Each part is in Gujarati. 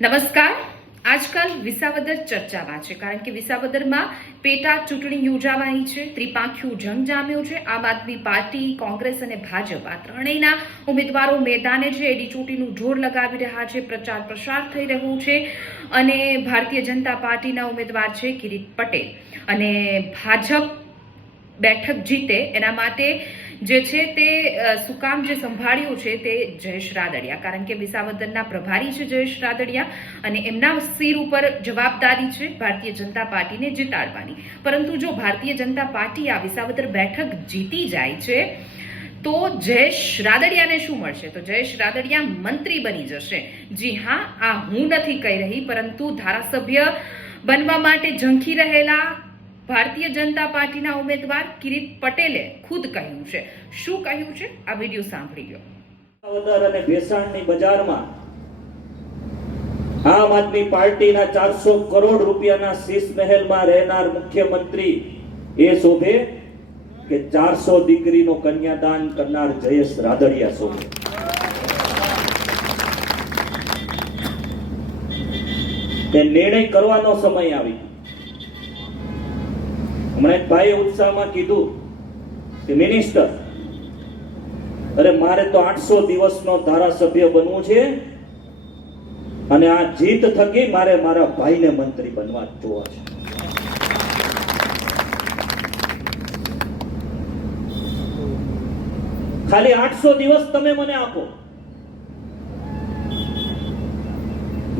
નમસ્કાર. આજકાલ વિસાવદર ચર્ચામાં છે કારણ કે વિસાવદરમાં પેટા ચૂંટણી યોજાવાની છે. ત્રિપાંખિયું જંગ જામ્યો છે. આમ આદમી પાર્ટી, કોંગ્રેસ અને ભાજપ આ ત્રણેયના ઉમેદવારો મેદાને છે. એડીચોટીનું જોર લગાવી રહ્યા છે. પ્રચાર પ્રસાર થઈ રહ્યું છે અને ભારતીય જનતા પાર્ટીના ઉમેદવાર છે કિરીટ પટેલ અને ભાજપ બેઠક જીતે એના માટે જે છે તે સુકામ જે સંભાળ્યું છે તે જયેશ રાદડિયા, કારણ કે વિસાવદરના પ્રભારી છે જયેશ રાદડિયા અને એમના સિર ઉપર જવાબદારી છે ભારતીય જનતા પાર્ટીને જીતાડવાની. પરંતુ જો ભારતીય જનતા પાર્ટી આ વિસાવદર બેઠક જીતી જાય છે તો જયેશ રાદડિયાને શું મળશે? તો જયેશ રાદડિયા મંત્રી બની જશે. જી હા, આ હું નથી કહી રહી, પરંતુ ધારાસભ્ય બનવા માટે ઝંખી રહેલા ભારતીય જનતા પાર્ટીના ઉમેદવાર કિરીટ પટેલે ખુદ કહ્યું છે. શું કહ્યું છે આ વિડિયો સાંભળી લો. વિસાવદર અને ભેસાણની બજારમાં આમ આદમી પાર્ટીના 400 કરોડ રૂપિયાના શીશ મહેલમાં રહેનાર મુખ્યમંત્રી એ શોભે કે 400 દીકરીનો કન્યાદાન કરનાર જયેશ રાદડિયા શોભે? તે નિર્ણય કરવાનો સમય આવી. હમણાં એક ભાઈએ ઉત્સાહમાં કીધું કે મિનિસ્ટર, અરે મારે તો 800 દિવસનો ધારાસભ્ય બનવું છે અને આ જીત થકી મારે મારા ભાઈને મંત્રી બનવા જોવા છે. ખાલી 800 દિવસ તમે મને આપો,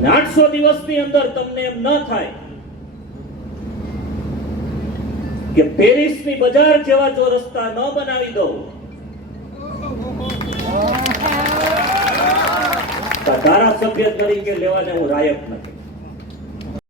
800 દિવસની અંદર તમને એમ ન થાય કે પેરિસની બજાર જેવા જો રસ્તા ન બનાવી દઉં તો ધારાસભ્ય તરીકે લેવાને હું લાયક નથી.